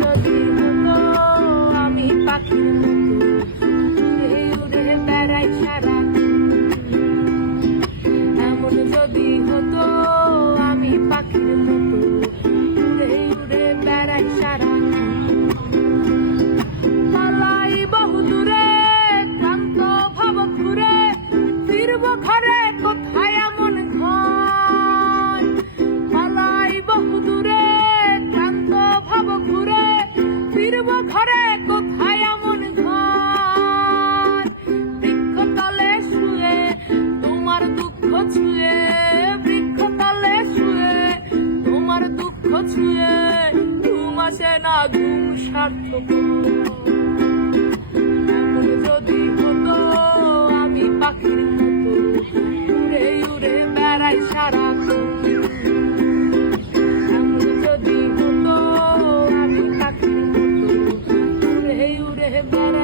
যদি হতো আমি পাখির মতো উড়ে উড়ে বেড়াই সারাক্ষণ, এমন যদি হতো আমি পাখির মতো উড়ে উড়ে বেড়াই সারাক্ষণ। পালাই বহুদূরে ক্লান্ত ভাব ঘুরে, ফিরব ঘরে কোথায় এমন ঘর। পালাই বহুদূরে ক্লান্ত ভাব ঘুরে, ফিরব ঘরে কোথায় এমন ঘর। বৃক্ষতলে শুয়ে তোমার দুঃখ ছুঁয়ে, বৃক্ষতলে শুয়ে তোমার দুঃখ ছুঁয়ে, ঘুম আসে না ঘুম সার্থকর। এমন যদি হতো আমি পাখির মতো উড়ে উড়ে বেড়াই সারাক্ষণ, এমন যদি হতো আমি পাখির মতো উড়ে উড়ে বেড়াই।